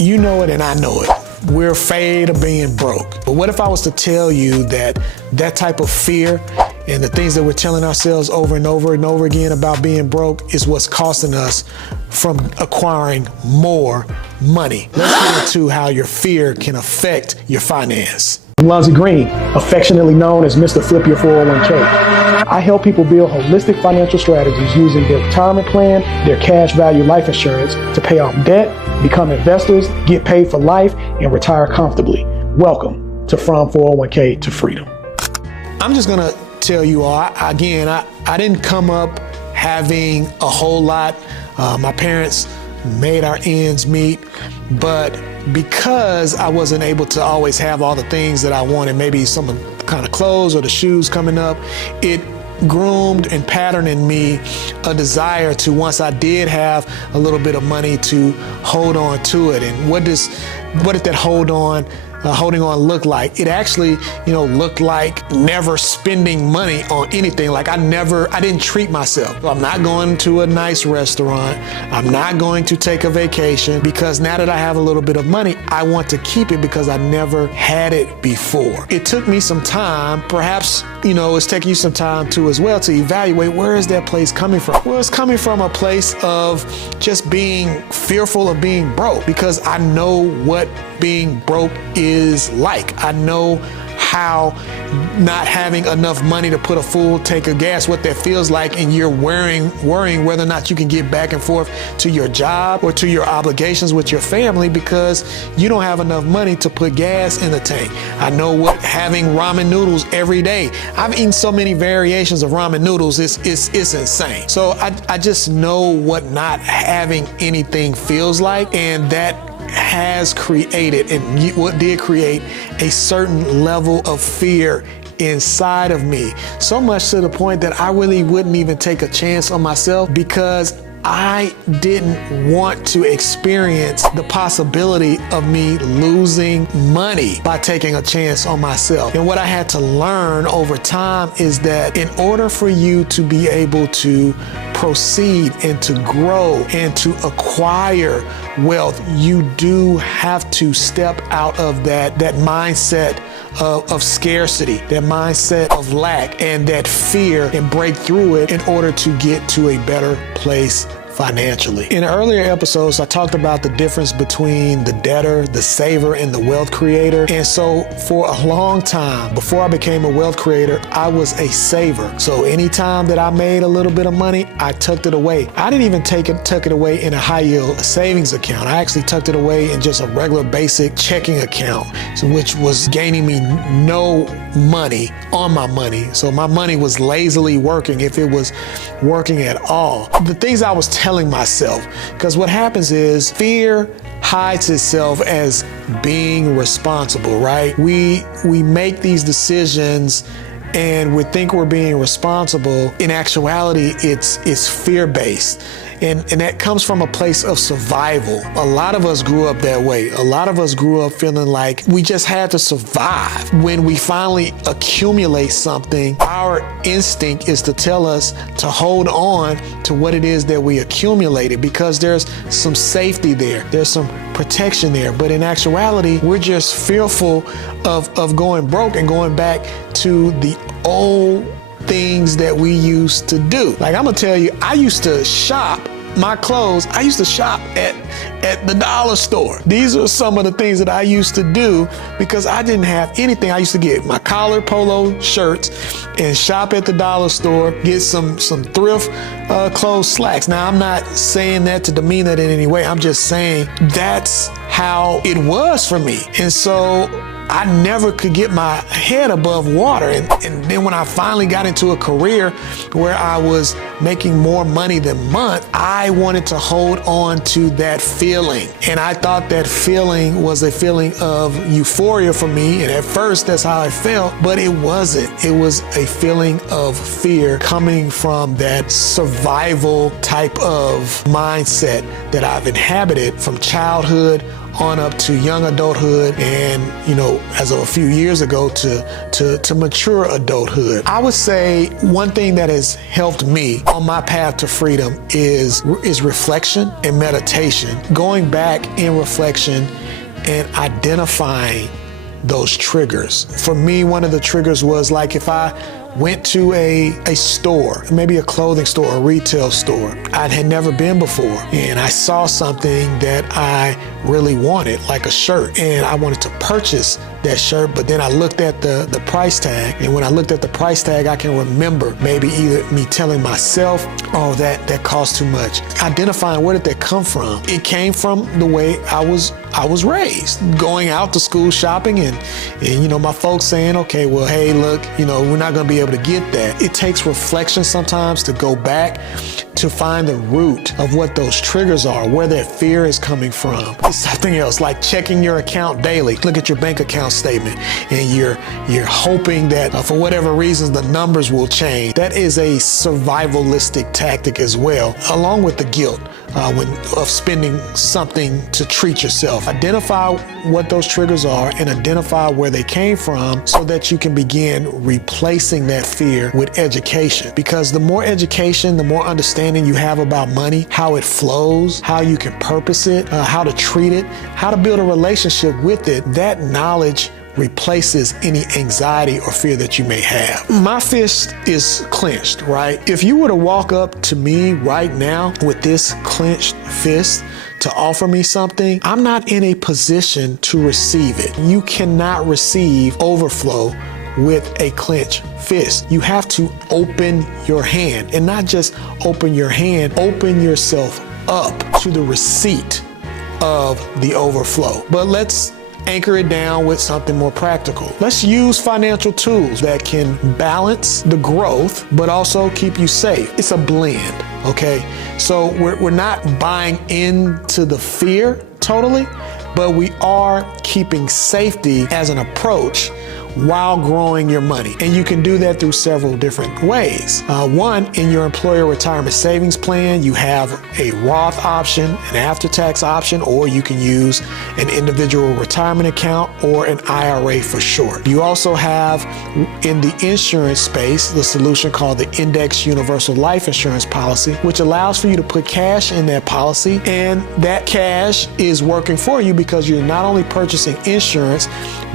You know it and I know it. We're afraid of being broke. But what if I was to tell you that that type of fear and the things that we're telling ourselves over and over and over again about being broke is what's costing us from acquiring more money? Let's get into how your fear can affect your finance. I'm Lonzy Green, affectionately known as Mr. Flip Your 401k. I help people build holistic financial strategies using their retirement plan, their cash value life insurance to pay off debt, become investors, get paid for life, and retire comfortably. Welcome to From 401k to Freedom. I'm just gonna tell you all, I didn't come up having a whole lot. My parents made our ends meet, but because I wasn't able to always have all the things that I wanted, maybe some kind of clothes or the shoes coming up, it groomed and patterned in me a desire to, once I did have a little bit of money, to hold on to it. And what did that holding on look like? It actually, looked like never spending money on anything. Like I didn't treat myself. I'm not going to a nice restaurant. I'm not going to take a vacation because now that I have a little bit of money, I want to keep it because I never had it before. It took me some time, perhaps, it's taking you some time too as well, to evaluate where is that place coming from. Well, it's coming from a place of just being fearful of being broke, because I know what being broke is like. I know how not having enough money to put a full tank of gas, what that feels like, and you're worrying whether or not you can get back and forth to your job or to your obligations with your family because you don't have enough money to put gas in the tank. I know what having ramen noodles every day. I've eaten so many variations of ramen noodles, it's insane. So I just know what not having anything feels like, and that has created, and what did create, a certain level of fear inside of me. So much to the point that I really wouldn't even take a chance on myself because I didn't want to experience the possibility of me losing money by taking a chance on myself. And what I had to learn over time is that in order for you to be able to proceed and to grow and to acquire wealth, you do have to step out of that mindset of scarcity, that mindset of lack and that fear, and break through it in order to get to a better place financially. In earlier episodes, I talked about the difference between the debtor, the saver, and the wealth creator. And so for a long time, before I became a wealth creator, I was a saver. So anytime that I made a little bit of money, I tucked it away. I didn't even tuck it away in a high yield savings account. I actually tucked it away in just a regular basic checking account, which was gaining me no money on my money. So my money was lazily working, if it was working at all. The things I was telling myself, because what happens is fear hides itself as being responsible, right? We make these decisions and we think we're being responsible. In actuality, it's fear-based. And that comes from a place of survival. A lot of us grew up that way. A lot of us grew up feeling like we just had to survive. When we finally accumulate something, our instinct is to tell us to hold on to what it is that we accumulated because there's some safety there. There's some protection there. But in actuality, we're just fearful of going broke and going back to the old things that we used to do. Like, I'm gonna tell you, I used to shop my clothes. I used to shop at the dollar store. These are some of the things that I used to do because I didn't have anything. I used to get my collared polo shirts and shop at the dollar store, get some thrift clothes slacks. Now, I'm not saying that to demean that in any way. I'm just saying that's how it was for me. And so I never could get my head above water. And then when I finally got into a career where I was making more money than month, I wanted to hold on to that feeling. And I thought that feeling was a feeling of euphoria for me. And at first, that's how I felt, but it wasn't. It was a feeling of fear coming from that survival type of mindset that I've inhabited from childhood on up to young adulthood and, as of a few years ago to mature adulthood. I would say one thing that has helped me on my path to freedom is reflection and meditation. Going back in reflection and identifying those triggers. For me, one of the triggers was like if I went to a store, maybe a clothing store, a retail store I had never been before, and I saw something that I really wanted, like a shirt, and I wanted to purchase that shirt, but then I looked at the price tag, and when I looked at the price tag, I can remember maybe either me telling myself, oh, that costs too much. Identifying where did that come from? It came from the way I was raised, going out to school shopping and my folks saying, okay, well, hey, look, we're not going to be able to get that. It takes reflection sometimes to go back to find the root of what those triggers are, where that fear is coming from. It's something else, like checking your account daily. Look at your bank account statement, and you're hoping that for whatever reasons the numbers will change. That is a survivalistic tactic as well, along with the guilt of spending something to treat yourself. Identify what those triggers are and identify where they came from so that you can begin replacing that fear with education. Because the more education, the more understanding you have about money, how it flows, how you can purpose it, how to treat it, how to build a relationship with it, that knowledge replaces any anxiety or fear that you may have. My fist is clenched, right? If you were to walk up to me right now with this clenched fist to offer me something, I'm not in a position to receive it. You cannot receive overflow with a clenched fist. You have to open your hand, and not just open your hand, open yourself up to the receipt of the overflow. But let's anchor it down with something more practical. Let's use financial tools that can balance the growth, but also keep you safe. It's a blend, okay? So we're not buying into the fear totally, but we are keeping safety as an approach while growing your money. And you can do that through several different ways. One, in your employer retirement savings plan, you have a Roth option, an after-tax option, or you can use an individual retirement account or an IRA for short. You also have, in the insurance space, the solution called the Index Universal Life Insurance Policy, which allows for you to put cash in that policy, and that cash is working for you because you're not only purchasing insurance,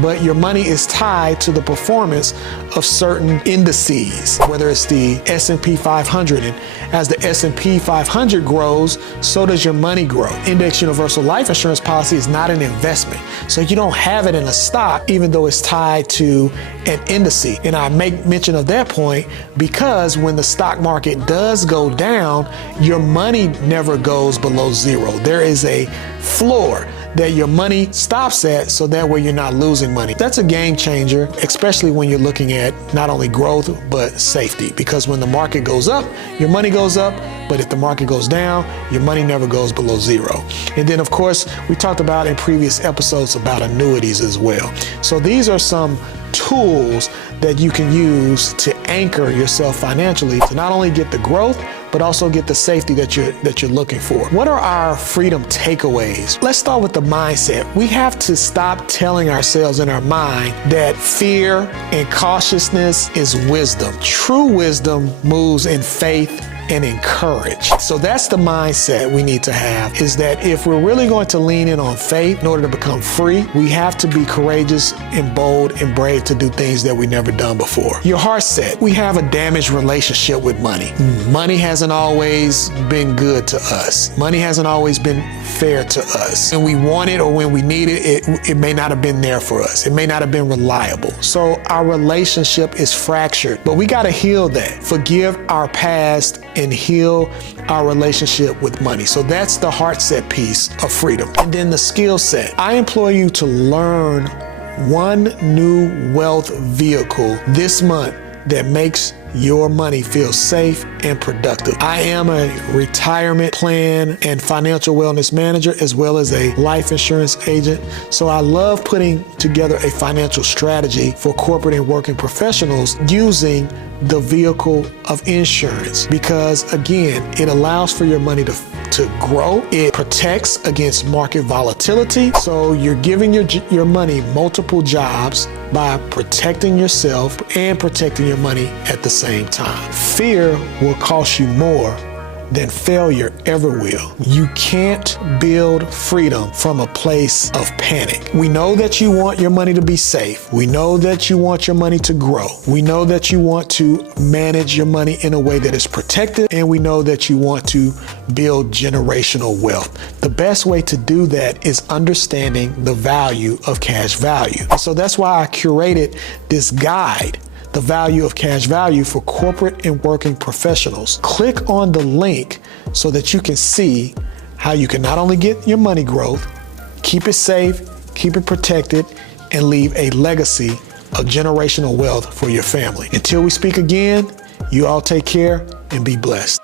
but your money is tied to the performance of certain indices, whether it's the S&P 500. And as the S&P 500 grows, so does your money grow. Index Universal Life Insurance Policy is not an investment. So you don't have it in a stock, even though it's tied to an indice. And I make mention of that point because when the stock market does go down, your money never goes below zero. There is a floor that your money stops at, so that way you're not losing money. That's a game changer, especially when you're looking at not only growth, but safety. Because when the market goes up, your money goes up, but if the market goes down, your money never goes below zero. And then, of course, we talked about in previous episodes about annuities as well. So these are some tools that you can use to anchor yourself financially to not only get the growth, but also get the safety that you're looking for. What are our freedom takeaways? Let's start with the mindset. We have to stop telling ourselves in our mind that fear and cautiousness is wisdom. True wisdom moves in faith and in courage. So that's the mindset we need to have, is that if we're really going to lean in on faith in order to become free, we have to be courageous and bold and brave to do things that we've never done before. Your heart set. We have a damaged relationship with money. Money hasn't always been good to us. Money hasn't always been fair to us. When we want it or when we need it, it may not have been there for us. It may not have been reliable. So our relationship is fractured, but we got to heal that. Forgive our past and heal our relationship with money. So that's the heart set piece of freedom. And then the skill set. I implore you to learn one new wealth vehicle this month that makes your money feel safe and productive. I am a retirement plan and financial wellness manager, as well as a life insurance agent. So I love putting together a financial strategy for corporate and working professionals using the vehicle of insurance, because again, it allows for your money to to grow. It protects against market volatility. So you're giving your money multiple jobs by protecting yourself and protecting your money at the same time. Fear will cost you more than failure ever will. You can't build freedom from a place of panic. We know that you want your money to be safe. We know that you want your money to grow. We know that you want to manage your money in a way that is protected, and we know that you want to build generational wealth. The best way to do that is understanding the value of cash value. So that's why I curated this guide, The Value of Cash Value, for corporate and working professionals. Click on the link so that you can see how you can not only get your money growth, keep it safe, keep it protected, and leave a legacy of generational wealth for your family. Until we speak again, you all take care and be blessed.